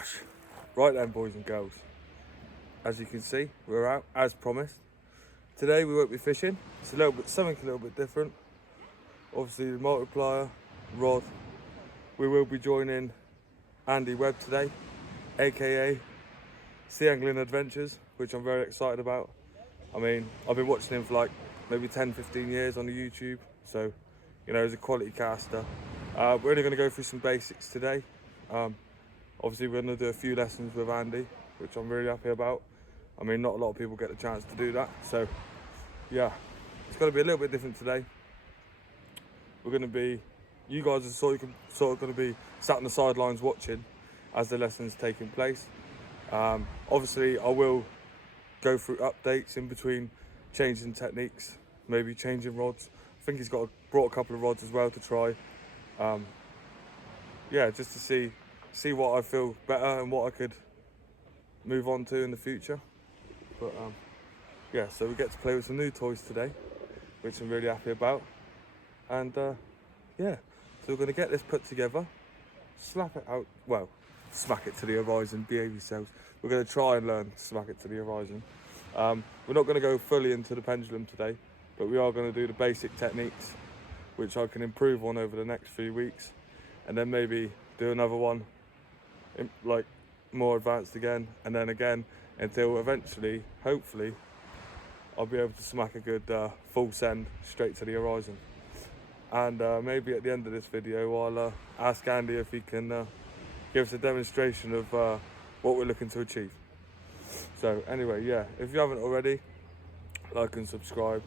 gosh. Right then, boys and girls. As you can see, we're out as promised. Today we won't be fishing. It's something a little bit different. Obviously the multiplier, rod. We will be joining Andy Webb today, aka Sea Angling Adventures, which I'm very excited about. I mean, I've been watching him for like maybe 10-15 years on the YouTube, so you know, he's a quality caster. We're only going to go through some basics today. Obviously we're going to do a few lessons with Andy, which I'm really happy about. I mean, not a lot of people get the chance to do that, so yeah, it's going to be a little bit different today. We're going to be, you guys are sort of going to be sat on the sidelines watching as the lessons taking place. Obviously I will go through updates in between, changing techniques, maybe changing rods. I think he's brought a couple of rods as well to try. Yeah, just to see what I feel better and what I could move on to in the future. But yeah, so we get to play with some new toys today, which I'm really happy about. And yeah, so we're going to get this put together, slap it out, well, smack it to the horizon, behave yourselves. We're going to try and learn to smack it to the horizon. We're not going to go fully into the pendulum today, but we are going to do the basic techniques, which I can improve on over the next few weeks, and then maybe do another one, like more advanced again, and then again, until eventually, hopefully, I'll be able to smack a good full send straight to the horizon. And maybe at the end of this video, I'll ask Andy if he can give us a demonstration of what we're looking to achieve. So anyway, yeah, if you haven't already, like and subscribe.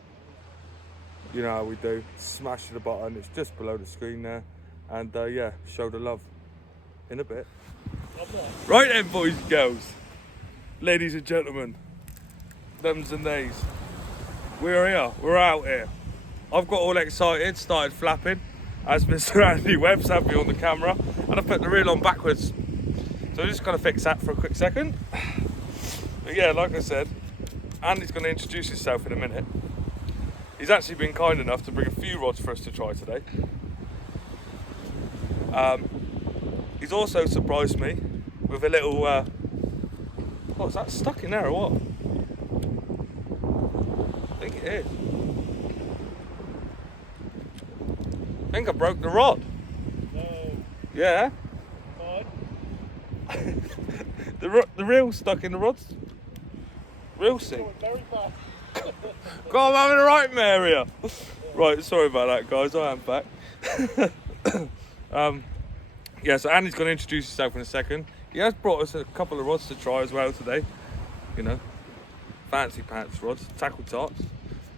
You know how we do. Smash the button, it's just below the screen there. And yeah, show the love in a bit. Right then, boys and girls, ladies and gentlemen, thems and theys, we're here, we're out here. I've got all excited, started flapping, as Mr. Andy Webb's had me on the camera, and I put the reel on backwards. So I'm just going to fix that for a quick second. But yeah, like I said, Andy's going to introduce himself in a minute. He's actually been kind enough to bring a few rods for us to try today. He's also surprised me with a little, what's that, stuck in there or what? I think it is. I think I broke the rod. No. Yeah? Fine. The reel's stuck in the rod's reel seat. Going very fast. God, I'm having a nightmare area. Right, sorry about that, guys. I am back. Yeah, so Andy's going to introduce himself in a second. He has brought us a couple of rods to try as well today. You know, fancy pants rods, tackle tarts.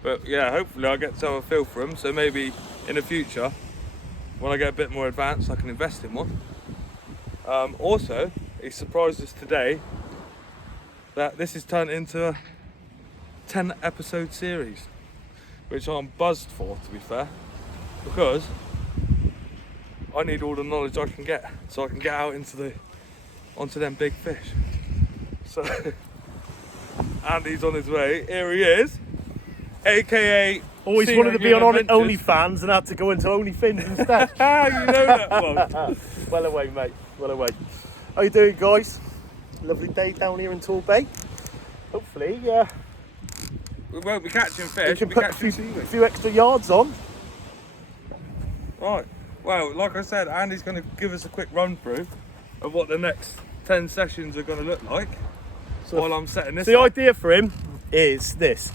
But yeah, hopefully I'll get some feel for them. So maybe in the future, when I get a bit more advanced, I can invest in one. Also, he surprised us today that this is turned into a 10-episode series, which I'm buzzed for, to be fair, because I need all the knowledge I can get so I can get out onto them big fish. So Andy's on his way. Here he is, aka Always Sea wanted to be on Angling Adventures. OnlyFans and had to go into OnlyFins instead. You know that one. Well away, mate. Well away. How you doing, guys? Lovely day down here in Tall Bay. Hopefully, We won't be catching we fish, can we'll be put a catching few, seaweed. few extra yards on. Right, well, like I said, Andy's going to give us a quick run through of what the next 10 sessions are going to look like while I'm setting this The up. idea for him is this.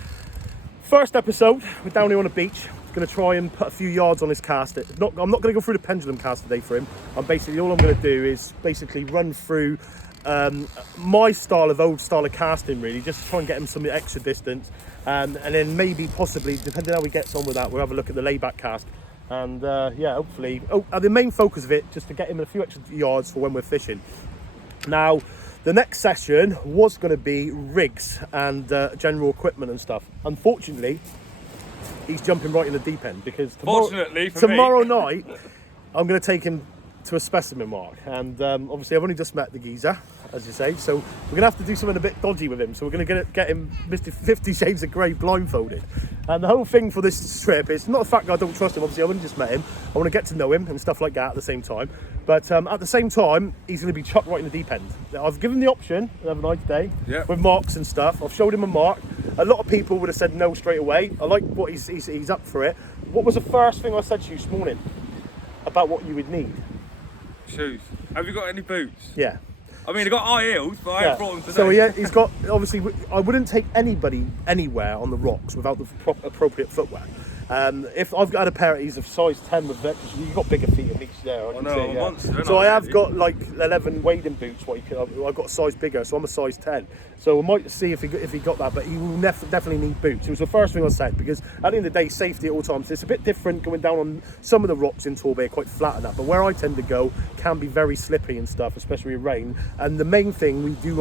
First episode, we're down here on the beach. He's going to try and put a few yards on his cast. I'm not going to go through the pendulum cast today for him. All I'm going to do is basically run through my old style of casting, really, just to try and get him some extra distance. And then maybe, possibly, depending how he gets on with that, we'll have a look at the layback cast. And yeah, hopefully, the main focus of it, just to get him a few extra yards for when we're fishing. Now, the next session was going to be rigs and general equipment and stuff. Unfortunately, he's jumping right in the deep end because tomorrow Fortunately for tomorrow me. night I'm going to take him to a specimen mark, and obviously I've only just met the geezer, as you say, so we're gonna have to do something a bit dodgy with him. So we're gonna get him Mr. 50 Shades of Grey blindfolded. And the whole thing for this trip is not the fact that I don't trust him. Obviously I've only just met him. I want to get to know him and stuff like that at the same time. But at the same time, he's going to be chucked right in the deep end. I've given him the option the other night today with marks and stuff. I've showed him a mark. A lot of people would have said no straight away. I like what he's up for it. What was the first thing I said to you this morning about what you would need? Shoes. Have you got any boots? Yeah. I mean, I got high heels, but I ain't brought them today. So he's got, obviously, I wouldn't take anybody anywhere on the rocks without the appropriate footwear. If I've got a pair of these of size 10 with that, you've got bigger feet than each there. So I have got like 11 wading boots. I've got a size bigger, so I'm a size 10. So I might see if he got that, but he will definitely need boots. It was the first thing I said, because at the end of the day, safety at all times. It's a bit different going down on some of the rocks in Torbay, quite flat and that, but where I tend to go can be very slippy and stuff, especially with rain. And the main thing, we do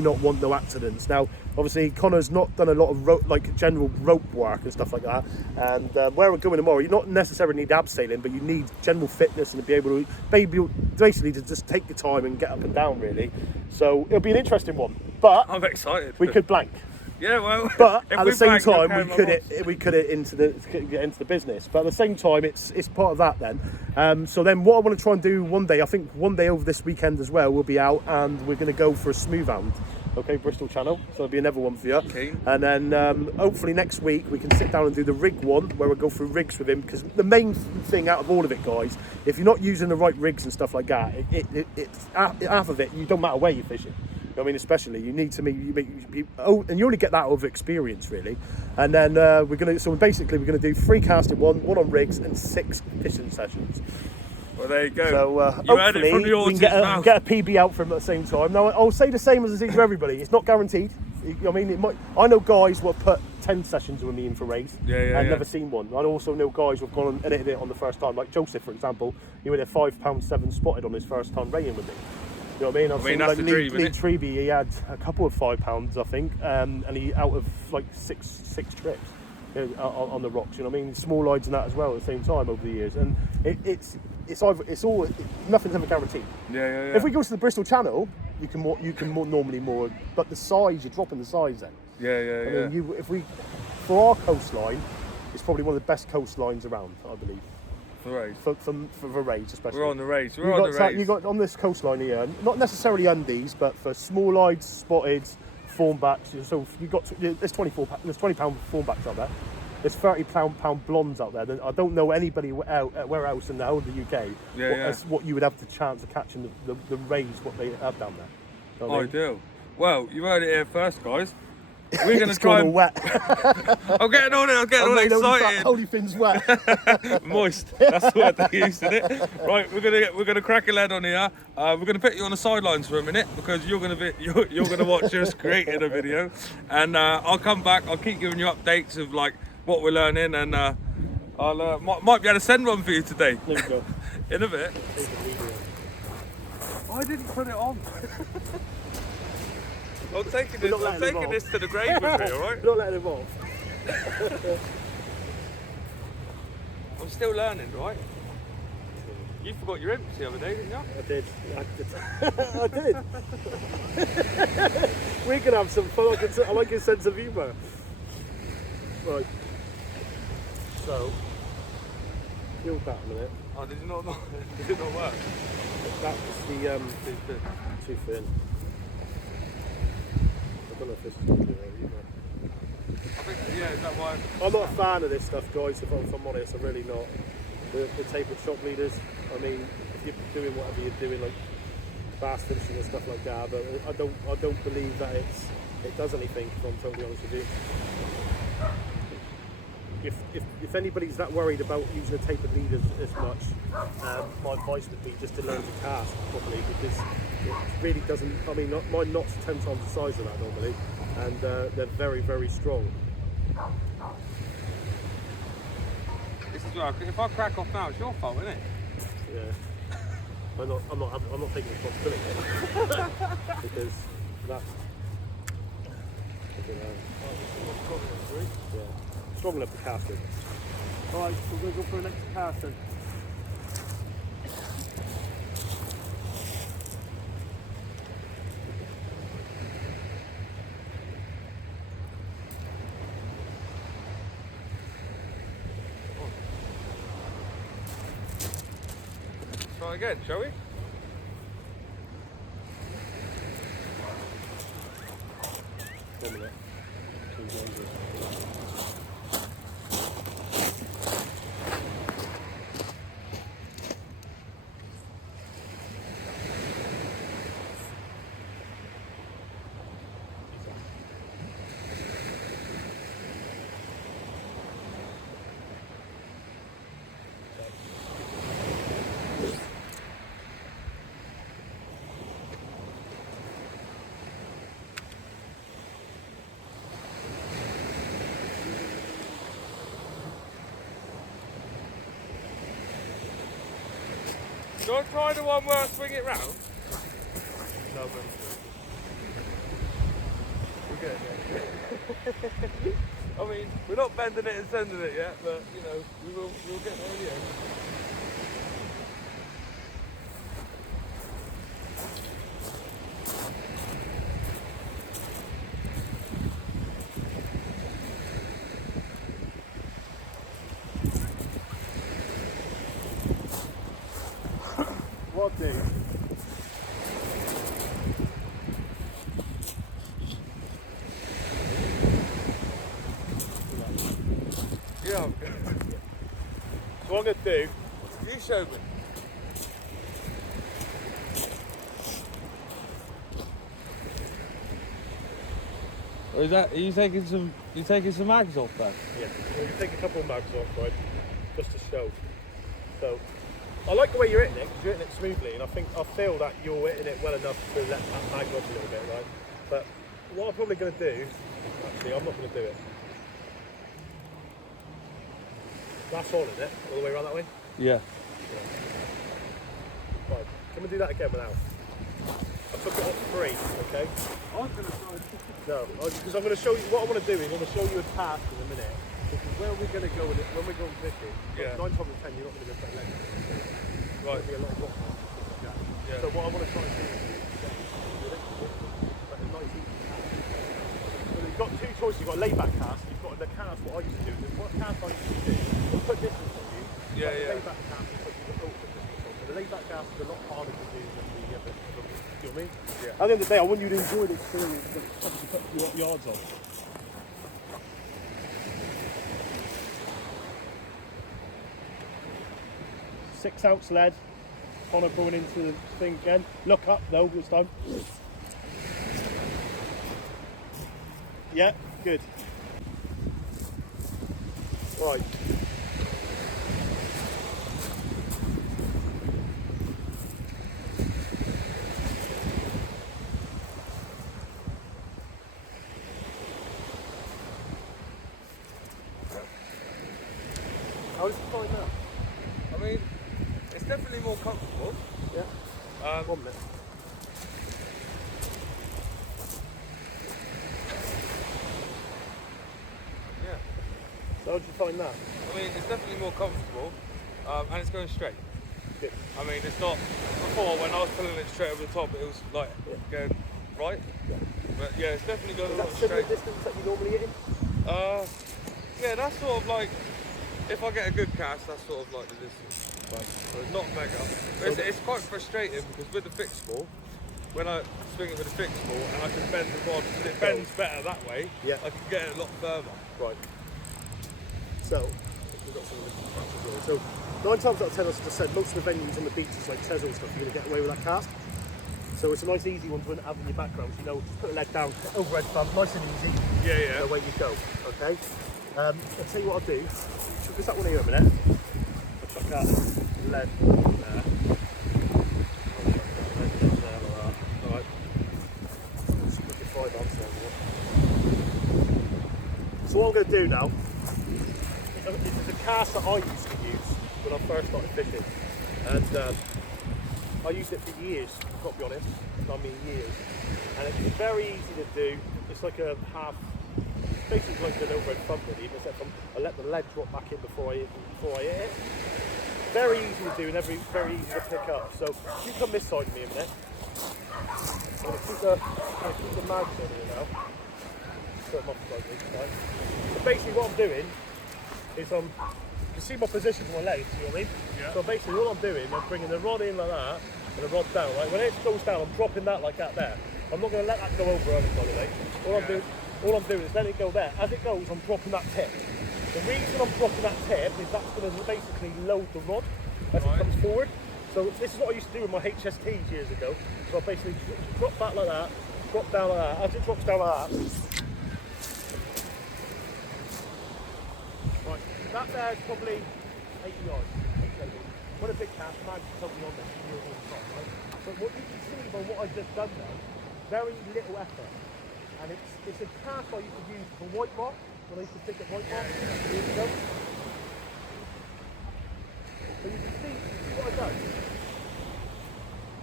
not want no accidents. Now, obviously, Connor's not done a lot of general rope work and stuff like that. And where we're going tomorrow, you not necessarily need abseiling, but you need general fitness and to be able to basically to just take your time and get up and down, really. So it'll be an interesting one. But I'm excited. We could blank. Yeah, well. But at the same time, we could get into the business. But at the same time, it's part of that then. So then, what I want to try and do one day, I think one day over this weekend as well, we'll be out and we're going to go for a smooth hound. Okay, Bristol Channel. So there'll be another one for you. Okay. And then hopefully next week we can sit down and do the rig one, where we'll go through rigs with him. Because the main thing out of all of it, guys, if you're not using the right rigs and stuff like that, it's half of it. You don't matter where you're fishing. I mean, especially you need to and you only get that over experience, really. And then we're gonna do 3 casting, one on rigs, and 6 fishing sessions. Well, there you go. So you heard it from the we can get a PB out for him at the same time. Now, I'll say the same as I say to everybody. It's not guaranteed. I mean, I know guys who have put 10 sessions with me in for rays and never seen one. I also know guys who have gone and edited it on the first time. Like Joseph, for example, he went at £5.7 spotted on his first time raying with me. You know what I mean? I've seen that's like the dream, Lee Treby, he had a couple of £5, I think, and he out of like six trips on the rocks. You know what I mean? Small lides and that as well at the same time over the years, and nothing's ever guaranteed. Yeah. If we go to the Bristol Channel, you can normally moor, but the size, you're dropping the size then. Yeah. I mean, for our coastline, it's probably one of the best coastlines around, I believe. For the rays, especially. We're on the rays. You got on this coastline here, not necessarily undies, but for small lides, spotted, thornbacks. So you got there's 20 pound thornbacks out there. There's 30 pound blondes out there. I don't know anybody where else in the whole of the UK what you would have the chance of catching the rays what they have down there. You know what I mean? Ideal. Well, you heard it here first, guys. We're going to try and wet. I'm getting on it. I'm getting all excited. Holy thing's wet. Moist. That's the word they used in it. Right, we're gonna crack a lead on here. We're gonna put you on the sidelines for a minute because you're gonna watch us creating a video, and I'll come back. I'll keep giving you updates of like what we're learning, and I'll might be able to send one for you today. There you go. In a bit. I didn't put it on. I'm taking this to the grave with me, alright? Not letting him off. I'm still learning, right? You forgot your imps the other day, didn't you? I did. I did. We can have some fun. I like his sense of humour. Right. So, killed that a minute. Oh, did it not work? That was the too thin. I don't know if this is going to do it either. I think, yeah, is that why? I'm not a fan of this stuff, guys, if I'm honest. I'm really not. The tapered shock leaders, I mean, if you're doing whatever you're doing, like bass fishing and stuff like that, but I don't believe that it does anything, if I'm totally honest with you. If anybody's that worried about using a tapered lead as much, my advice would be just to learn to cast properly, because it really doesn't. I mean, my knots are 10 times the size of that normally, and they're very, very strong. This is where if I crack off now, it's your fault, isn't it? Yeah. I'm not taking responsibility because that's. Yeah. Strong enough to cast it. Alright, we're going to go for the next cast then. again, shall we? Do I try the one where I swing it round? No, but We're good, yeah. I mean, we're not bending it and sending it yet, but you know, we'll get there in the end. what I'll do. Yeah. So what I'm going to do. You showed me. Or is that? Are you taking some? You taking some mags off then? Yeah, we'll take a couple of mags off, right, just to show. So, I like the way you're hitting it, because you're hitting it smoothly, and I feel that you're hitting it well enough to let that mag off a little bit, right? But what I'm probably going to do, actually, I'm not going to do it. That's on, isn't it? All the way around that way? Yeah. Right, can we do that again without? I took it off free, okay? I'm gonna try. No, because I'm going to show you, what I want to do is I'm going to show you a task in a minute. Because where we're going to go with it, when we're going fishing, Yeah. 9 times out of 10 you're not going to go straight length. Right. There'll be a lot of rock. Yeah. So what I want to try and do is like a nice easy cast. So you've got two choices. You've got a layback cast. You've got the cast. What I used to do is what cast I used to do. We'll put distance on you. Yeah, but yeah. The layback cast will put you the ultra distance on. So the layback cast is a lot harder to do than the other. You know what I mean? Yeah. At the end of the day, I want you to enjoy the experience of obviously putting your yards on. Six-ounce lead. Connor going into the thing again. Look up though this time. Yeah, good. Right. How did you find that? I mean, it's definitely more comfortable. Yeah. 1 minute. Yeah. So how did you find that? I mean, it's definitely more comfortable, and it's going straight. Good. I mean, it's not. Before, when I was pulling it straight over the top, it was like going right. Yeah. But yeah, it's definitely going Is a that lot similar straight. distance that you normally hit in? Yeah, that's sort of like. If I get a good cast, that's sort of like the distance. Right. So it's not mega. But it's quite frustrating because with the fixed ball, when I swing it with a fixed ball and I can bend the rod, because it bends better that way, Yeah. I can get it a lot further. Right. So, we've got some of the cast as well. So, 9 times out of 10, as I just said, most of the venues on the beaches like Tezo and stuff, you're going to get away with that cast. So it's a nice easy one to have in your background. So, you know, just put the lead down, overhead thumb, nice and easy. Yeah, yeah. Away you go. Okay. I'll tell you what I'll do. Chuck this that one here a minute. I'll chuck that lead there. Alright. Just put your 5 ounce there. So what I'm going to do now is a cast that I used to use when I first started fishing. And I used it for years, I've got to be honest. I mean years. And it's very easy to do. It's like a half, basically like an overhead thump really, except I let the lead drop back in before I hit it. Very easy to do and very easy to pick up. So you come this side of me a minute. I'm going to keep the mags on here now. Put them off slightly. Right? So basically what I'm doing is you can see my position with my legs, you know what I mean? Yeah. So basically all I'm doing, I'm bringing the rod in like that, and the rod down, right? When it goes down, I'm dropping that like that there. I'm not going to let that go over on by the way. All I'm doing is letting it go there. As it goes, I'm dropping that tip. The reason I'm dropping that tip is that's going to basically load the rod as it comes forward. So this is what I used to do with my HSTs years ago. So I basically drop back like that, drop down like that. As it drops down like that. Right, that there is probably 80 yards. What a big cast, man, totally on this all the time, right? But what you can see by what I've just done now, very little effort. And it's a cast I used to use for white rock, when I used to pick up white rock years ago. But you can see what I've done.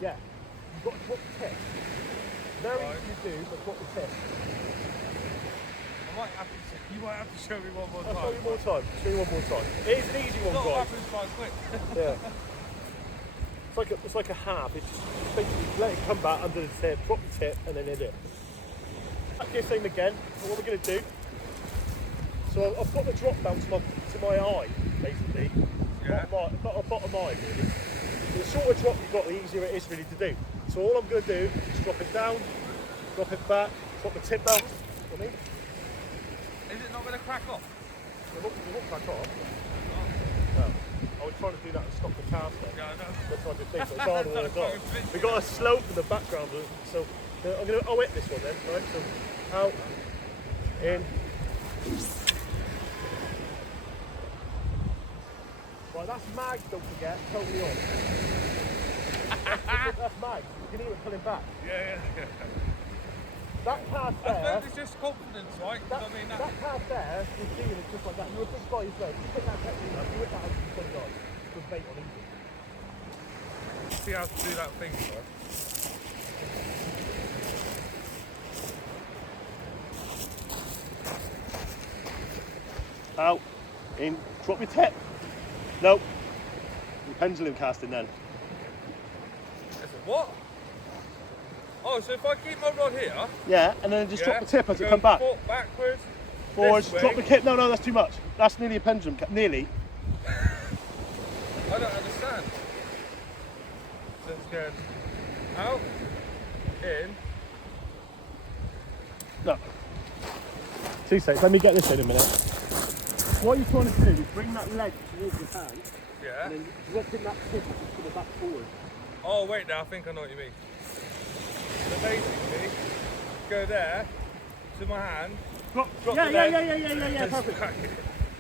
Yeah, you've got to drop the tip. Very easy to do, but drop the tip. You might have to show me one more I'll time. show you one more time. Show you one more time. It is an easy one, Not guys. happens quite quick. Yeah. It's like a half. It's basically let it come back under the tip, drop the tip, and then hit it. Do the same again. So what we're going to do. So I've got the drop down to my eye, basically. Yeah. Bottom eye, really. So the shorter drop you've got, the easier it is really to do. So all I'm going to do is drop it down, drop it back, drop the tip down. You know what I mean? Is it not going to crack off? It won't crack off. No. I was trying to do that and stop the cast there. Yeah, I know. That's what I think. It's harder than I thought. We've got a slope in the background, so I'll hit this one then. Right, so out, in. Right, that's mag, don't forget, totally on. That's mag. You can hear it pulling back. Yeah. That cast I there. suppose it's just confidence, right? 'Cause I mean, That cast there, you're feeling it just like that. You're a big guy as well. You put that technique up, you hit that 120 yards. With bait on easy. see how to do that thing, bro. Out, in, drop your tip. No. You're pendulum casting then. I said, what? Oh, so if I keep my rod here, Yeah, and then just drop the tip as it comes back. Backwards, Forwards, this way. drop the tip. No, that's too much. That's nearly a pendulum. Nearly. I don't understand. So it's going out, in. No. 2 seconds. Let me get this in a minute. What you're trying to do is bring that leg towards your hand, Yeah. and then dropping that tip to the back forward. Oh, wait now, I think I know what you mean. So basically, go there, to my hand, drop the leg. Yeah, perfect.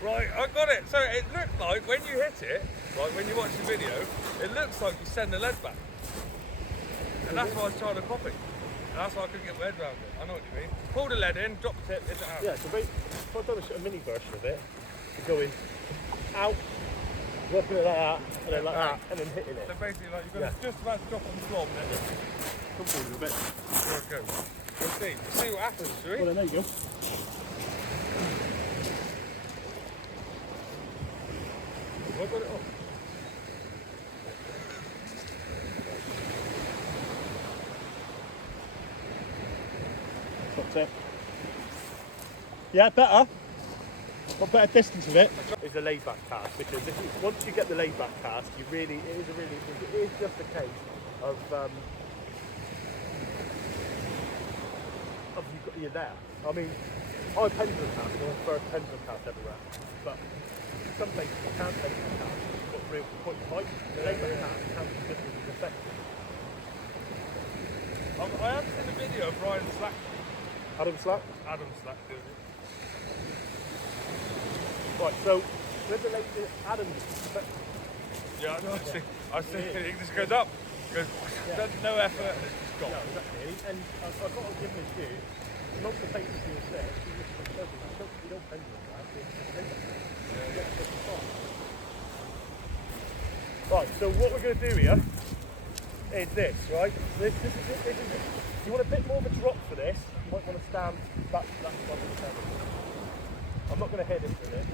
Right, I got it. So it looked like when you hit it, like when you watch the video, it looks like you send the lead back. And that's what I was trying to copy. And that's why I couldn't get my head around it. I know what you mean. Pull the lead in, drop the tip, hit it out. Yeah, so if I've done a mini version of it, you're going out, dropping it like that, and then like that, and then hitting it. So basically, like you're going to just about to drop on the floor, and then Come forward a bit. there it goes. We'll see. We'll see what happens, shall we? Well, then there you go. Have I got it off? Top tip. Yeah, better. Got better distance of it. It's a laid back cast because once you get the laid back cast, it is just a case of you're there. I mean, I pendulum cast, I'm the first pendulum cast everywhere, but some places you can't pendulum cast. You've got real point fight. The laid back cast can't be just as effective. I have seen a video of Ryan Slack. Adam Slack. Adam Slack doing it. Right, so with the laid Adam. Yeah, I know. I see it just goes up, goes no effort, and it's just gone. Yeah, exactly. And I've got to give him his due. Most of the places you say, you don't pendulum that. Right, so what we're going to do here is this, right? This is it. You want a bit more of a drop for this, you might want to stand back. I'm not going to hit this with it.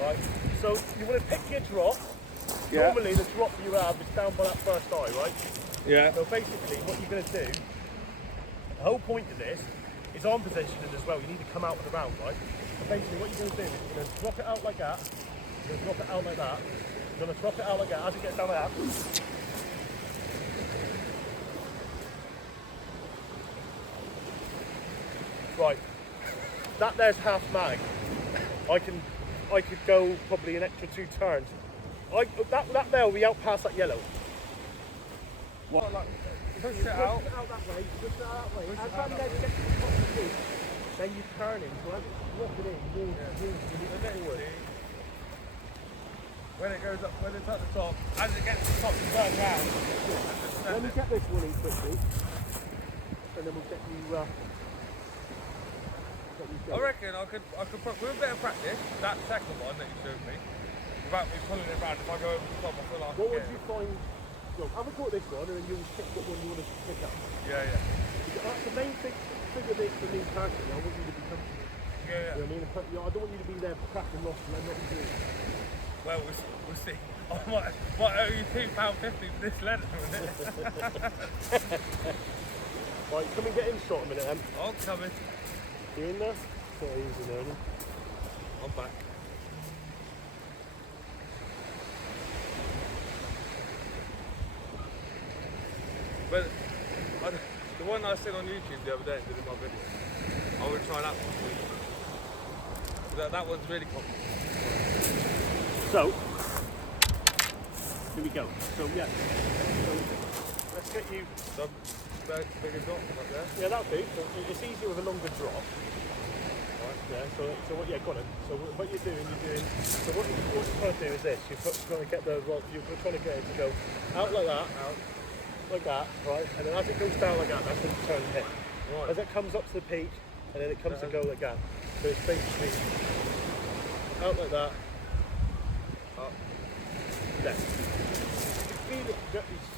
Right, so you want to pick your drop. Yeah. Normally the drop you have is down by that first eye, right? Yeah. So basically what you're going to do, the whole point of this is arm positioning as well. You need to come out and around, right? So basically what you're going to do is you're going to drop it out like that, You're going to drop it out like that. You're going to drop it out like that. As it gets down like that. Right. That there's half mag. I could go probably an extra 2 turns. That there will be out past that yellow. What? Push it out. Push it out that way. Push it out that way. As that leg gets to the top of the boot, then you turn it. So as it's dropping in, forward. When it goes up, when it's at the top, as it gets to the top, you turn round. Let me get this one in quickly, and then we'll get you. I reckon I could put with a bit of practice that second one that you showed me, without me pulling it round. If I go over the top, I feel like. What would you find? Look, have a go at this one, and then you'll pick what one you want to pick up. Yeah. Because that's the main thing of this for me personally. I want you to be comfortable. Yeah. You know what I mean? I don't want you to be there cracking lost and then not doing it. Well, we'll see. I might owe you £2.50 for this letter, isn't it? Right, come and get in shot a minute, then. I'm coming. You in there? So easy, learning. I'm back. But the one I seen on YouTube the other day and did in my video, I would try that one. That one's really complicated. So, here we go. So, yeah. So, let's get you. Some bigger drop like there. Yeah, that'll do. So it's easier with a longer drop. Right. Yeah. So what? Yeah, got it. So what you're doing. So what you're trying to do is this. You're trying to get the rock. You're trying to get it to go out like that, out like that, right? And then as it goes down like that, that's when you turn the head. Right. As it comes up to the peak, and then it comes to go like that. So it's basically out like that. Up. Left. You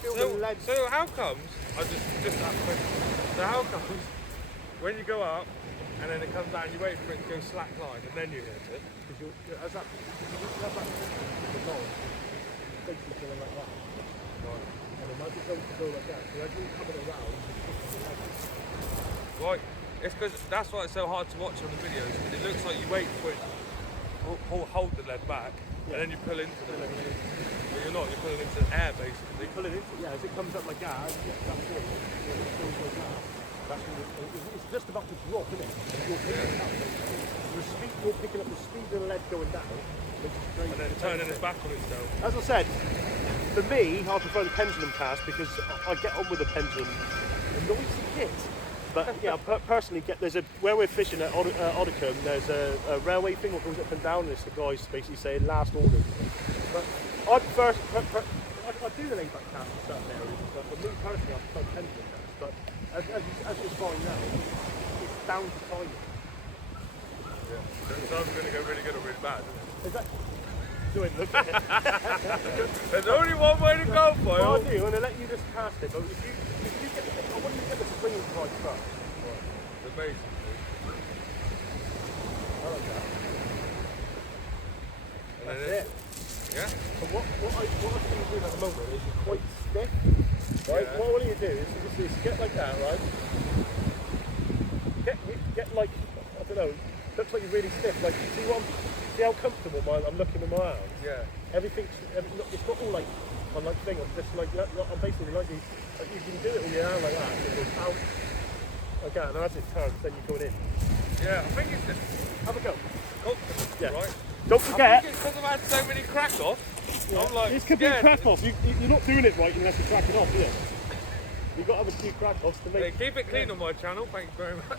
feel the leg. So how comes? I just that question. So how comes when you go up and then it comes down, you wait for it to go slack line and then you hit it? Because as that the goal, basically going like that. Right. And then as it goes to go like that, so as you're coming around, Right. It's because that's why it's so hard to watch on the videos. It looks like you wait for it, hold the lead back, and then you pull into the lead. But you're not. You're pulling into the air basically. pull it into, yeah, as it comes up like that, as it gets that forward, when it goes like that, that's when it's just about to drop, isn't it? And you're picking it up, basically. You're picking up the speed of the lead going down, which is great. And then turning it back on itself. As I said, for me, I prefer the pendulum cast because I get on with the pendulum. The noisy kit. But yeah, personally, there's where we're fishing at Oddicombe, there's a railway thing that goes up and down, and it's the guys basically saying last order. But I prefer, I do the laid back cast in certain areas and stuff, but me personally, I prefer pendulum cast. But as you're finding now, it's down to timing. Yeah. So it's either going to go really good or really bad, isn't it? Is that? Do it, look at it. There's only one way to go, boy. Well, I do, and I let you just cast it, but if you get I want you to get the swing right first. Right. The base. I like that. And That's then it. Yeah? So what I think you're doing at the moment is you're quite stiff, right? Yeah. What I want you to do is get like that, right? Get like, I don't know, looks like you're really stiff. Like, see how comfortable I'm looking with my arms? Yeah. It's not all like, I'm like thing, I'm just like, I'm basically like you can do it with your hand like that, and it goes out like that, and as it turns, then you're going in. Yeah, I think it's just Have a go. confidence, Yeah. right? Don't I forget, think it's because I've had so many crack-offs. yeah, I'm like, this could be a scared. crack-off. You're not doing it right unless you crack it off, do you? You've got to have a few crack-offs to Hey, make... keep it clean on my channel, thank you very much.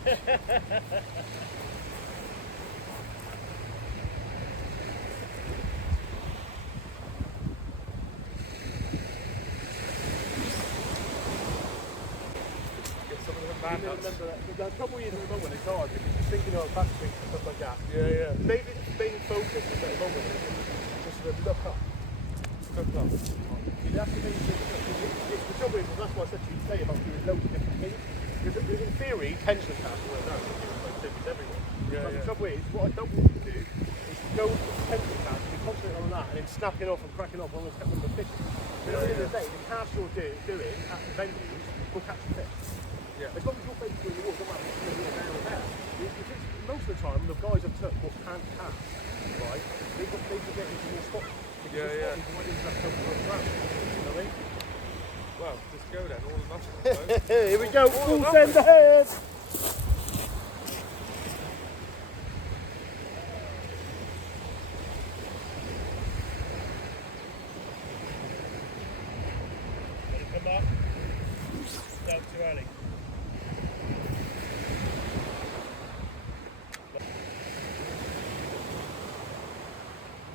Get some of them You band know, nuts. remember that. The trouble is at the moment it's hard because you're thinking about back swings and stuff like that. Yeah. Maybe the main focus at the moment is just to look up. Good luck. You have to make sure the trouble is, that's what I said to you today about doing loads of different things. Because in theory, tension casts work out. Like different everywhere. Yeah, But the yeah. trouble is, what I don't want you to do is go to the tension cast, be concentrating on that, and then snapping off and cracking off on the catch the fish. But at the end of the day, the cast you're doing at the venues will catch the fish. Yeah. As long as you're basically in the water, doesn't matter if you're there or there. Most of the time, the guys have took what can't cast right, they could get into more spots. Yeah, yeah. You might end up coming from around. You know what I mean? Well, just go then, all or nothing. I suppose. Here we go, All or full nothing. send ahead! Let it come up. Down too early.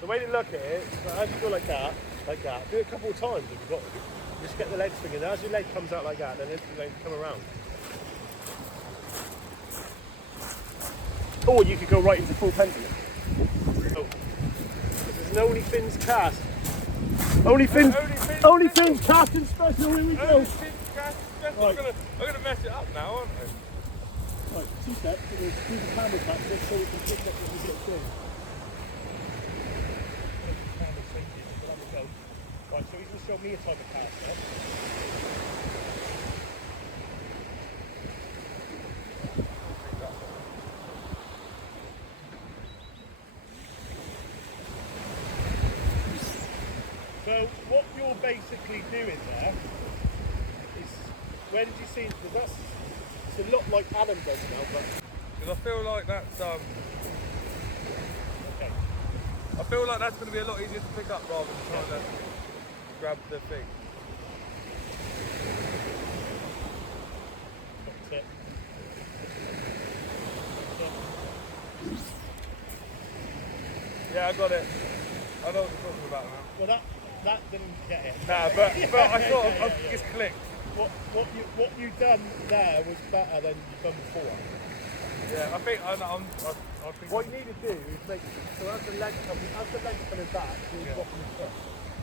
The way to look at it is that as you go like that, do it a couple of times if you've got to. Just get the leg swinging. As your leg comes out like that, then instantly come around. Or you could go right into full pendulum. Oh. This is an only fins cast. Only fins casting special, here we go. Only fins cast special. Right. I'm gonna mess it up now, aren't I? Right, 2 steps, we're going to do the handle back just so we can pick up what we get in. Right, so he's going to show me a type of cast now. So what you're basically doing there is, where did you see it? Because it's a lot like Adam does now, but Because I feel like that's okay. I feel like that's going to be a lot easier to pick up rather than trying to grab the thing. That's it. Yeah, I got it. I know what you're talking about now. Well, that didn't get it. Nah, but I sort of I just clicked. What you done there was better than you've done before. Yeah, I think I think. What you need to do is make so as the leg's coming back, you're dropping the foot.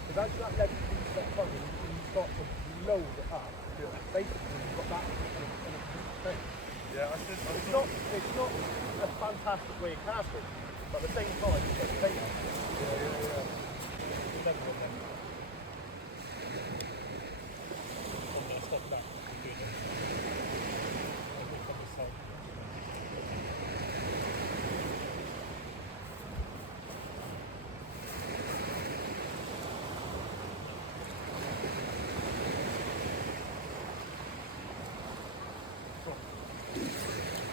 Because as that leg keeps that coming, you start to load it up. Yeah. Basically, you've got that in a thing. Yeah, It's not a fantastic way of casting, but at the same time, you get the thing out. Yeah. Never on them. I'm going to stop back and do it. I'll pick up this side.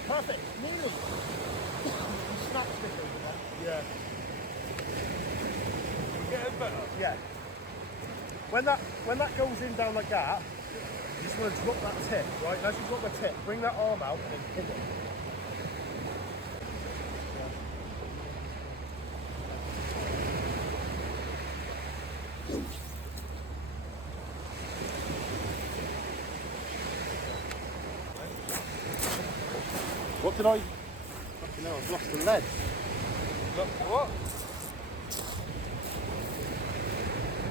Perfect, nearly. You snap stick over there. Yeah. Getting better. Yeah. When that goes in down like that, you just want to drop that tip, right? And as you drop the tip, bring that arm out and then hit it. What did I? Fucking hell, I've lost the lead. Look, what?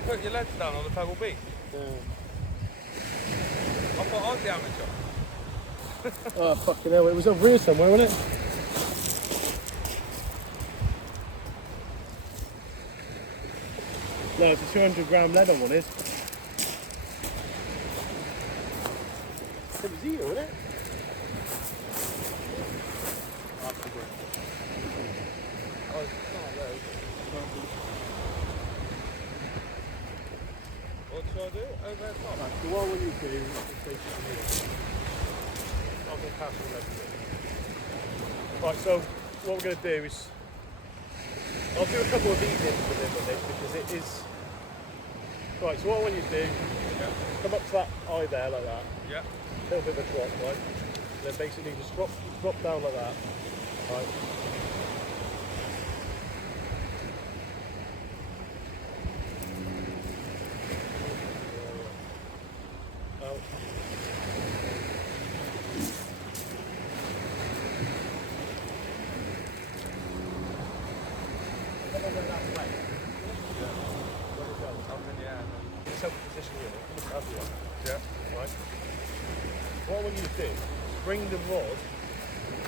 Put your legs down on the pebble beach. I thought I was the amateur. Oh, fucking hell, it was over here somewhere, wasn't it? No, it's a 200-gram lead on one, is. It was here, wasn't it? Oh, it's not those. What should I do? Over at the top? Right, so what will you do is basically here. I'm going to pass the lead. Right, so what we're going to do is I'll do a couple of these in with this because it is. Right, so what I want you to do, come up to that eye there like that, Yeah. a little bit of a drop, right? And then basically just drop down like that, right? Out. And then when that's wet, let it go. Up in the air. Yourself in position here, look at the Yeah. right? What I want you to do is bring the rod,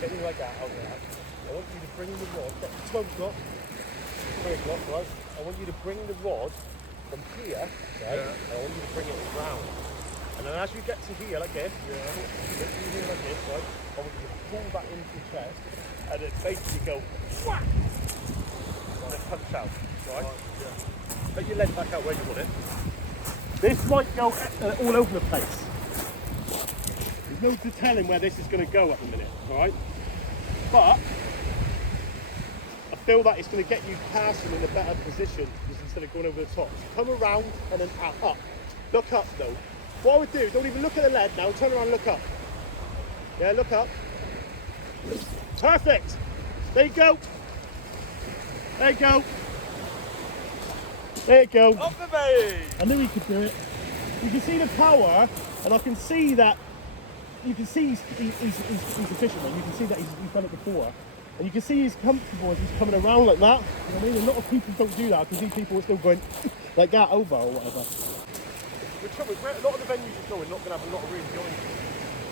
getting like that out there. I want you to bring the rod, 12 o'clock, 3 o'clock, right? I want you to bring the rod from here, right? Yeah. And I want you to bring it round. And then as you get to here like this, you get to here like this, right? I want you to pull that into your chest and then basically go whack. and then punch out, right? Let your lead back out where you want it. This might go all over the place. There's no telling where this is going to go at the minute, alright? But I feel that it's going to get you casting in a better position instead of going over the top. So come around and then up. Look up though. What I would do, don't even look at the lead now, turn around and look up. Yeah, look up. Perfect. There you go. There you go. There you go. Up the bay! I knew he could do it. You can see the power, and I can see that. You can see he's efficient. You can see that he's done it before, and you can see he's comfortable as he's coming around like that. You know what I mean? A lot of people don't do that. I can see people are still going like that over or whatever. The trouble is, where a lot of the venues you go, we're not going to have a lot of room behind you.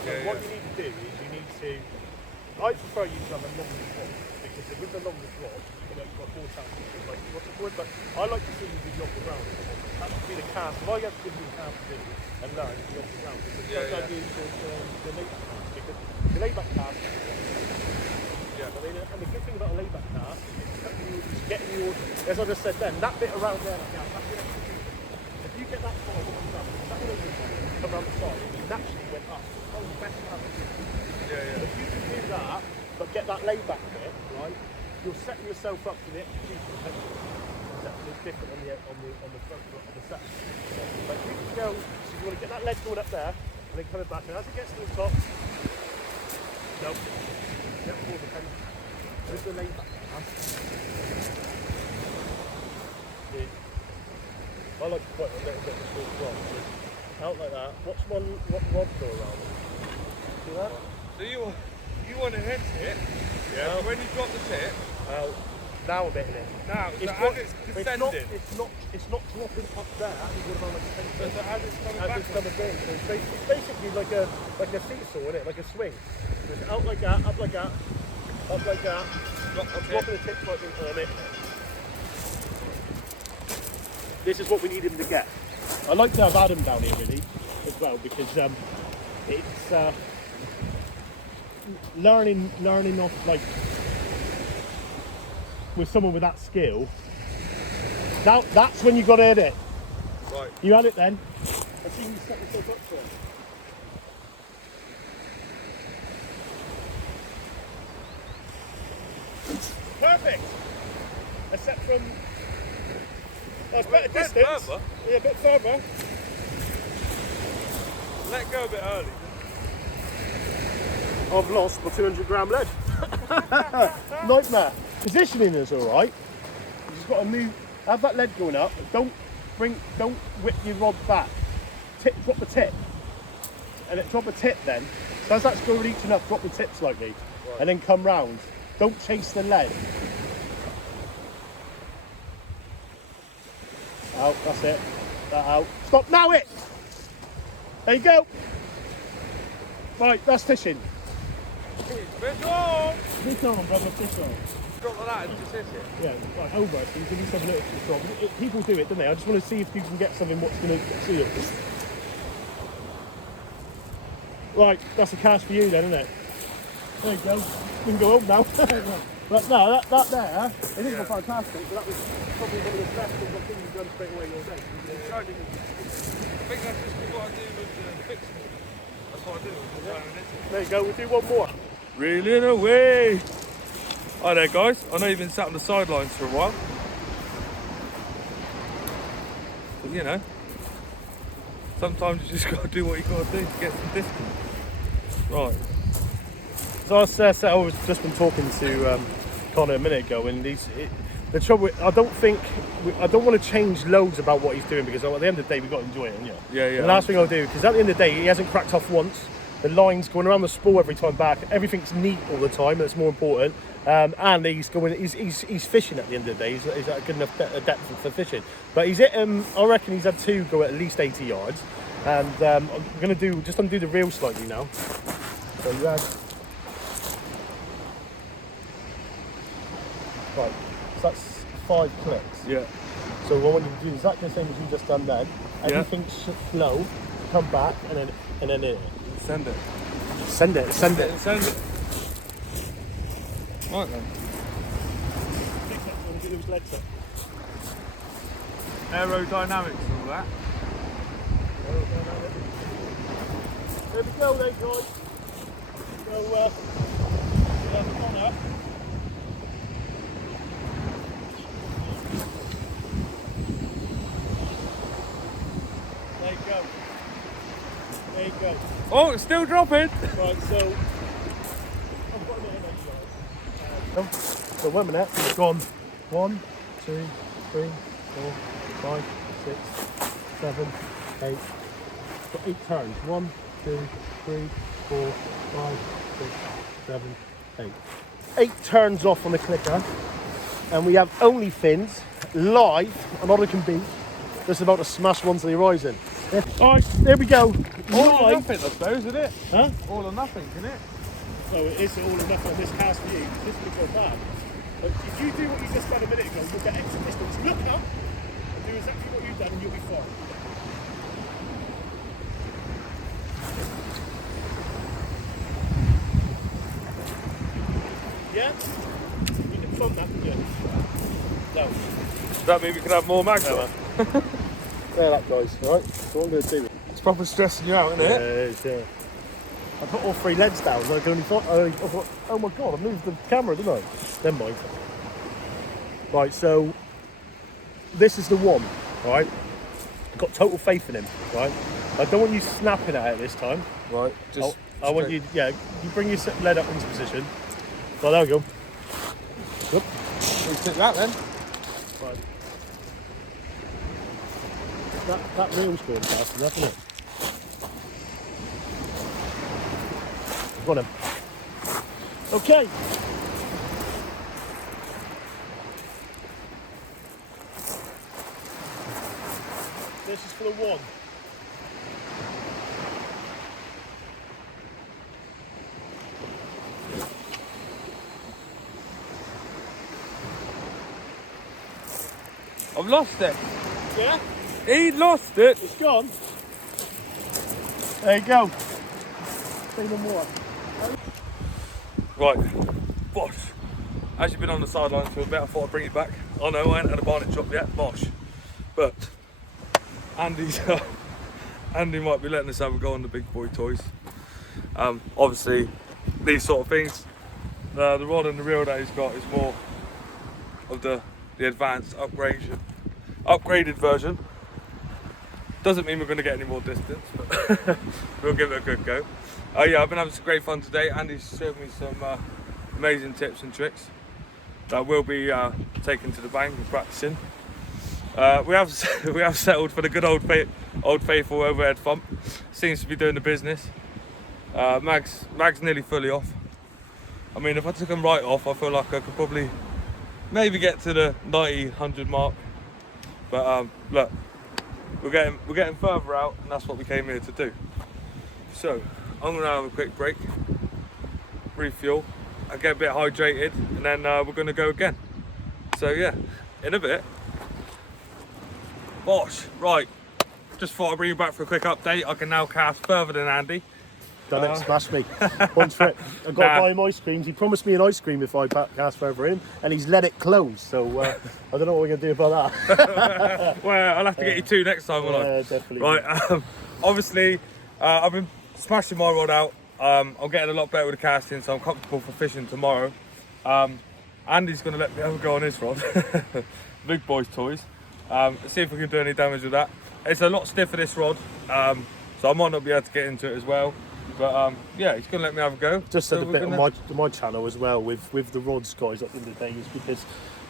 So what you need to do is you need to. I prefer you to have a longer drop because with the longer drop, you've got more chance of like what's the word? But I like to see you do the off the ground. That would be the cast. If I have to give you a cast to do and learn the off the ground, because I do the layback cast. Because the layback cast. Yeah. I mean, and the good thing about a layback cast is it's getting you, as I just said then, that bit around there, like that, that's your execution. If you get that far, what comes up? That will come around the side, and you naturally went up. That was the best part of it. Yeah. If you can do that, but get that layback bit, right, you're setting yourself up for the execution potential. It's different on the front of the set. But you can go, so you want to get that leg going up there, and then coming back, and as it gets to the top, no, get forward the pendulum. With the layback. I like to put a little bit of a short drop. Out like that. Watch one rod go around. See that? So you want to hit it, yeah, but when you drop the tip, now I'm hitting it. Now, it's descending. It's not dropping up there. It's going around like a So as it's coming as back, it's coming down. So it's basically like a seesaw, isn't it? Like a swing. So it's out like that, up like that, up like that. I'm dropping the tip like on it. This is what we need him to get. I like to have Adam down here really as well because it's learning off like with someone with that skill. Now that's when you got to hit it. right? You had it then. I see you set yourself up for it. Perfect. Except from. Oh, it's better distance. Further? Yeah, a bit further. Let go a bit early. I've lost my 200 gram lead. Nightmare. Positioning is alright. You just got to move, have that lead going up. Don't whip your rod back. Drop the tip. And drop the tip then. So as that's going reaching up, drop the tip slightly. Right. And then come round. Don't chase the lead. Out, that's it. That out. Stop, now it! There you go. Right, that's fishing. Fish on! Fish on, brother, fish on. Drop like that and just hit it. Yeah, like over, so you can do something little control. People do it, don't they? I just want to see if you can get something what's going to see it. Right, that's a cast for you then, isn't it? There you go. You can go home now. But no, that there, it is fantastic, but that was probably one of the best things you've done straight away all day. I think that's just what I do with the fixed. That's what I do with the There you go, we'll do one more. Reeling away. Hi there guys, I know you've been sat on the sidelines for a while. But you know, sometimes you just got to do what you got to do to get some distance. Right. So I was just been talking to Connor a minute ago, and the trouble. I don't want to change loads about what he's doing because at the end of the day we've got to enjoy it, yeah. Yeah. The last thing I'll do, because at the end of the day he hasn't cracked off once. The line's going around the spool every time back. Everything's neat all the time. That's more important. And he's fishing at the end of the day. He's at a good enough depth for fishing. But he's hit. I reckon he's had two go at least 80 yards. And I'm going to undo the reel slightly now. So you have. Right, so that's 5 clicks. Yeah. So what I want you to do is exactly the same as you just done then. Everything should flow, come back, and then hit it. Send it. Send it. Send it. Right then. his legs up. Aerodynamics and all that. There we go then, guys. So, come on up. There you go. There you go. Oh, it's still dropping. Right, so I've got a minute then, so 1 minute, it's gone 1, 2, 3, 4, 5, 6, 7, 8. Got 8 turns. 1, 2, 3, 4, 5, 6, 7, 8. 8 turns off on the clicker, and we have only fins live on Oregon Beach. Just about to smash one to the horizon. Alright, there we go. All or Live. nothing, I suppose, isn't it? Huh? All or nothing, isn't it? So it is all or nothing on this cast view. This could go bad. But if you do what you just done a minute ago, you'll get extra distance. Look up and do exactly what you've done, and you'll be fine. Yeah? You didn't fund that, did you? No. Does that mean we can have more mags on? There that, guys. Alright, so what I'm going to do. It's proper stressing you out, isn't Yeah, it? it is, yeah. I put all 3 legs down, so I can only thought, I thought, oh my god, I moved the camera, didn't I? Never mind. Right, so this is the one, right? I've got total faith in him, right? I don't want you snapping at it this time. Right, just. I want you, yeah, you bring your lead up into position. Well, there we go. Yep. We took that then. Right. That reel's going fast enough, isn't it? Got him. Okay. This is for the one. I've lost it. Yeah? He lost it. It's gone. There you go. Say no more. Right, bosh. As you've been on the sidelines for a bit, I thought I'd bring it back. Oh no, I ain't had a barnet chop yet, bosh. But Andy might be letting us have a go on the big boy toys. Obviously, these sort of things, the rod and the reel that he's got is more of the advanced upgraded version. Doesn't mean we're going to get any more distance, but we'll give it a good go. Yeah, I've been having some great fun today. Andy's showed me some amazing tips and tricks that we'll be taking to the bank and practicing. We have settled for the good old faithful overhead thump. Seems to be doing the business. Mag's nearly fully off. I mean, if I took him right off, I feel like I could probably maybe get to the 90, 100 mark. But look, we're getting further out, and that's what we came here to do. So I'm gonna have a quick break, refuel, and get a bit hydrated, and then we're gonna go again. So yeah, in a bit. Bosh, right. Just thought I'd bring you back for a quick update. I can now cast further than Andy. Done it, smashed me. One trip. I've got to buy him ice creams. He promised me an ice cream if I cast further in, and he's let it close. So I don't know what we're going to do about that. Well, I'll have to get you 2 next time, won't I? Yeah, definitely. Right, obviously, I've been smashing my rod out. I'm getting a lot better with the casting, so I'm comfortable for fishing tomorrow. Andy's going to let me have a go on his rod. Big boys toys. See if we can do any damage with that. It's a lot stiffer, this rod, so I might not be able to get into it as well. But yeah, he's going to let me have a go. Just said a bit on my channel as well with the rods, guys, at the end of the day, is because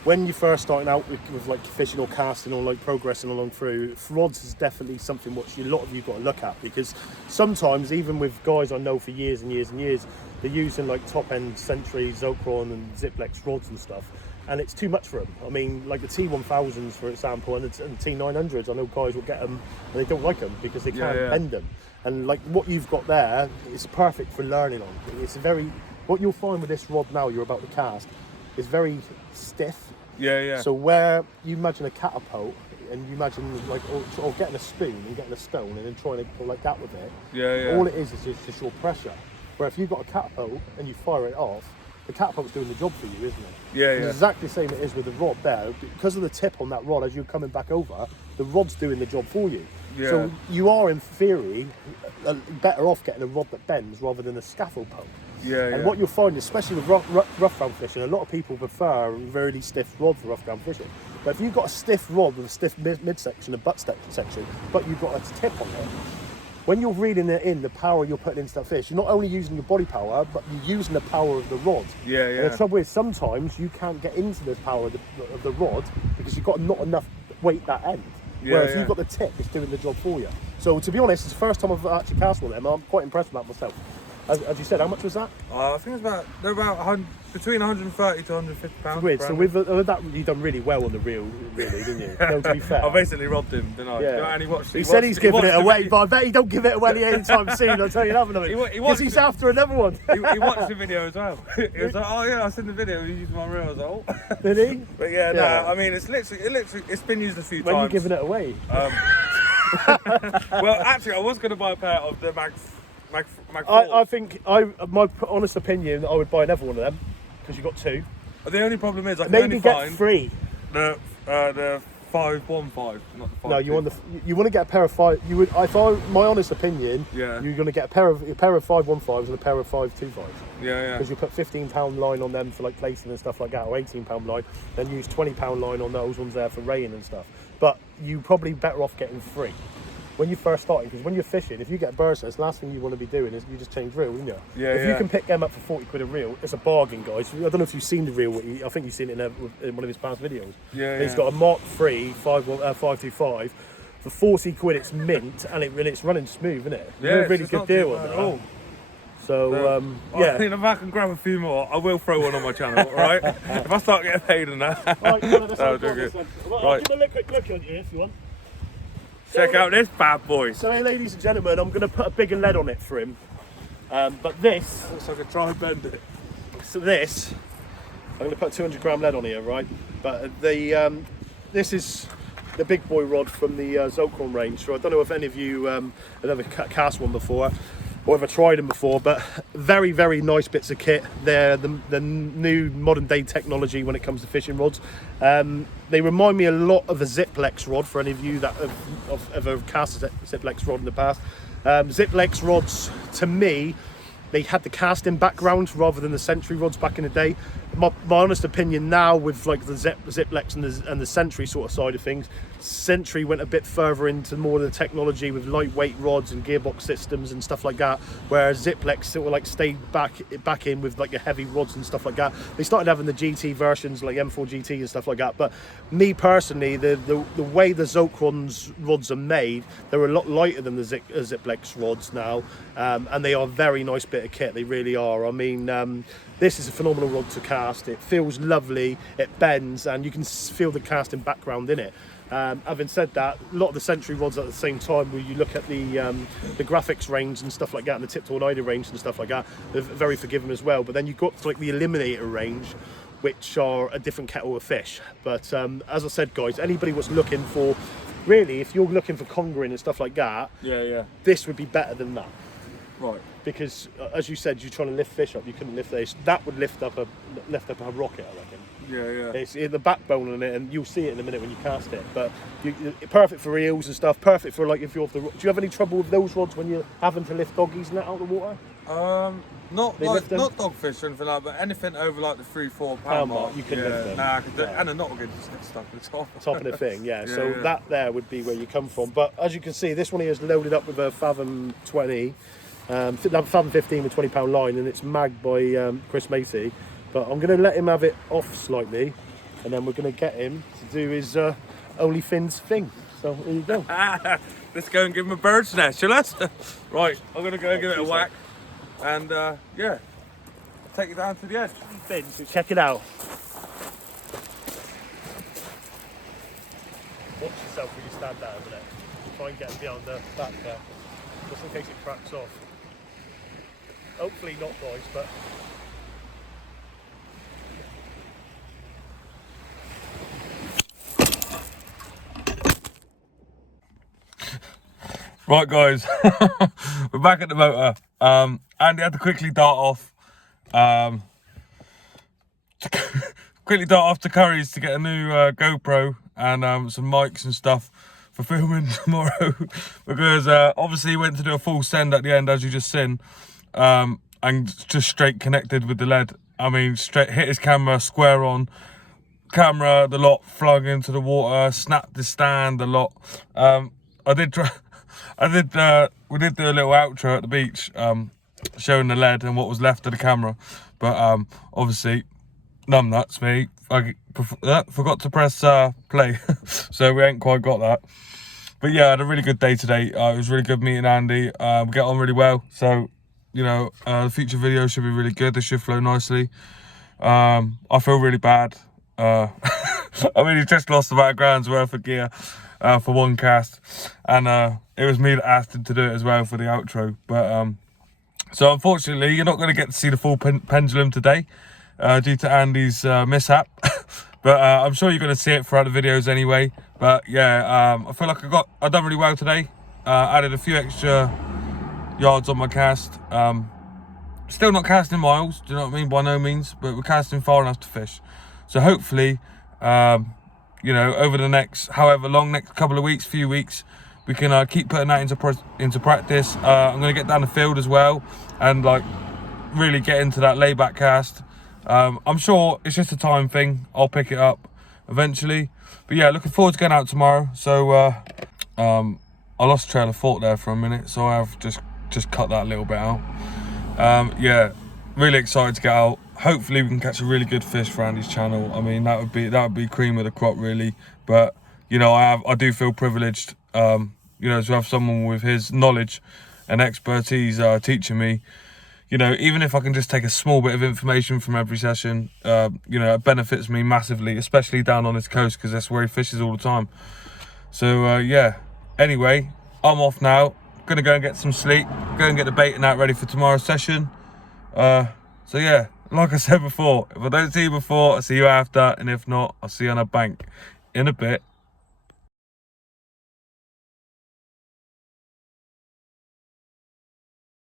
when you're first starting out with like fishing or casting or like progressing along through, rods is definitely something which a lot of you got to look at, because sometimes even with guys I know for years and years and years, they're using like top end Century, Zocron and Ziplex rods and stuff, and it's too much for them. I mean, like the T1000s for example, and T900s, I know guys will get them and they don't like them because they can't bend them. And like what you've got there is perfect for learning on. It's what you'll find with this rod now you're about to cast is very stiff. Yeah. So where you imagine a catapult and you imagine like or getting a spoon and getting a stone and then trying to go like that with it. Yeah. All it is just your pressure. Where if you've got a catapult and you fire it off, the catapult's doing the job for you, isn't it? Yeah, It's yeah. exactly the same it is with the rod there. Because of the tip on that rod as you're coming back over, the rod's doing the job for you. Yeah. So you are, in theory, better off getting a rod that bends rather than a scaffold poke. Yeah, And yeah. what you'll find, especially with rough ground fishing, a lot of people prefer a really stiff rod for rough ground fishing. But if you've got a stiff rod with a stiff midsection, a butt section, but you've got a tip on it, when you're reeling it in, the power you're putting into that fish, you're not only using your body power, but you're using the power of the rod. Yeah, yeah. And the trouble is, sometimes you can't get into the power of the rod because you've got not enough weight that end. Yeah, Whereas yeah. you've got the tip, it's doing the job for you. So to be honest, it's the first time I've actually cast one of them. I'm quite impressed with that myself. As you said, how much was that? I think it's they're about between 130 to 150 pounds. Weird. So with that, you done really well on the reel, really, didn't you? No, to be fair. I basically robbed him, didn't I? Yeah. And He said he's giving it away, but I bet he don't give it away anytime soon. I'll tell you that. He Because watched he's it. after another one. he watched the video as well. He was like, "Oh yeah, I seen the video. You used my reel." I was like, "Oh." Did he? But yeah, Yeah. no. I mean, it's been used a few When are you times. giving it away? Well, actually, I was going to buy a pair of the Mag I think, my honest opinion, I would buy another one of them because you got two. The only problem is I can Maybe only get find three. the 515, not the 5. No, you want to get a pair of five. You would. My honest opinion, Yeah. you're going to get a pair of 515s and a pair of 525s. Yeah, Because you put £15 line on them for like placing and stuff like that, or £18 line, then use £20 line on those ones there for raying and stuff. But you probably better off getting three when you first starting, because when you're fishing, if you get bursts, the last thing you want to be doing is you just change reel, wouldn't you? Yeah, If yeah. you can pick them up for 40 quid a reel, it's a bargain, guys. I don't know if you've seen the reel. I think you've seen it in one of his past videos. Yeah, He's yeah. got a Mark III 525 for 40 quid. It's mint and it's running smooth, isn't it? Yeah, a it's really not good too deal bad on at that. all. So I think if I can grab a few more, I will throw one on my channel, right? If I start getting paid on that. Right, well, let's That'll have a do look good. Well, Right. I'll give a quick look at you if you want. Check out this bad boy. So, hey, ladies and gentlemen, I'm going to put a bigger lead on it for him. But this, Looks like I try and bend it. so this, I'm going to put 200 gram lead on here, right? But this is the big boy rod from the Zocron range. So I don't know if any of you have ever cast one before or ever tried them before, but very, very nice bits of kit. They're the new modern day technology when it comes to fishing rods. They remind me a lot of a Ziplex rod for any of you that have ever cast a Ziplex rod in the past. Ziplex rods, to me, they had the casting background rather than the Century rods back in the day. My honest opinion now, with like the Ziplex and the Century sort of side of things, Century went a bit further into more of the technology with lightweight rods and gearbox systems and stuff like that, whereas Ziplex sort of like stayed back in with like the heavy rods and stuff like that. They started having the GT versions like M4 GT and stuff like that, but me personally, the way the Zocron's rods are made, they're a lot lighter than the Ziplex rods now, and they are a very nice bit of kit. They really are. I mean, this is a phenomenal rod to cast. It feels lovely, it bends, and you can feel the casting background in it. Having said that, a lot of the Century rods at the same time, where you look at the graphics range and stuff like that, and the tip to an range and stuff like that, they're very forgiving as well. But then you've got like the Eliminator range, which are a different kettle of fish. But as I said, guys, anybody was looking for, really, if you're looking for congering and stuff like that, Yeah. this would be better than that. Right. Because as you said, you're trying to lift fish up, you couldn't lift this. That would lift up a rocket, I reckon. Yeah. It's the backbone on it, and you'll see it in a minute when you cast it. But perfect for eels and stuff. Perfect for like if you're off the. Do you have any trouble with those rods when you're having to lift doggies and that out of the water? Not They lift them? not dogfish or anything like that, but anything over like the 3-4 Pound pound mark, mark. you can yeah. lift them. Nah, I can do it. No. And a noggin just gets stuck at the top. Top of the thing, yeah. Yeah, So yeah. that there would be where you come from. But as you can see, this one here is loaded up with a Fathom 20, Fathom 15 with £20 line, and it's magged by Chris Macy. But I'm going to let him have it off slightly, and then we're going to get him to do his OnlyFins thing. So here you go. Let's go and give him a bird's nest, shall us? Right, I'm gonna go and give it a whack, and yeah, take it down to the edge. Fins, so check it out. Watch yourself when you stand there over there. Try and get him behind the back there, just in case it cracks off. Hopefully not, guys, but Right, guys, we're back at the motor. Andy had to quickly dart off. quickly dart off to Curry's to get a new GoPro and some mics and stuff for filming tomorrow because obviously he went to do a full send at the end, as you just seen, and just straight connected with the lead. I mean, straight hit his camera square on. Camera, the lot flung into the water, snapped the stand, the lot. We did do a little outro at the beach, showing the lead and what was left of the camera, but obviously, numbnuts me, I forgot to press play, so we ain't quite got that. But yeah, I had a really good day today. It was really good meeting Andy. We get on really well, so you know, the future videos should be really good. They should flow nicely. I feel really bad. I mean, he's just lost about £1,000's worth of gear for one cast, and it was me that asked him to do it as well for the outro. But so unfortunately, you're not going to get to see the full pendulum today due to Andy's mishap. But I'm sure you're going to see it throughout the videos anyway. But yeah, I feel like I've done really well today. Added a few extra yards on my cast. Still not casting miles, do you know what I mean? By no means, but we're casting far enough to fish. So hopefully, you know, over the next however long, next couple of weeks, few weeks, we can keep putting that into practice. I'm going to get down the field as well and like really get into that layback cast. I'm sure it's just a time thing. I'll pick it up eventually. But yeah, looking forward to getting out tomorrow. So I lost trail of thought there for a minute, so I have just cut that little bit out. Yeah, really excited to get out. Hopefully we can catch a really good fish for Andy's channel. I mean, that would be cream of the crop really. But you know, I do feel privileged, you know, to have someone with his knowledge and expertise teaching me. You know, even if I can just take a small bit of information from every session, you know, it benefits me massively, especially down on this coast because that's where he fishes all the time. So yeah. Anyway, I'm off now. Gonna go and get some sleep. Go and get the bait and out ready for tomorrow's session. So yeah, like I said before, if I don't see you before, I'll see you after, and if not, I'll see you on a bank in a bit.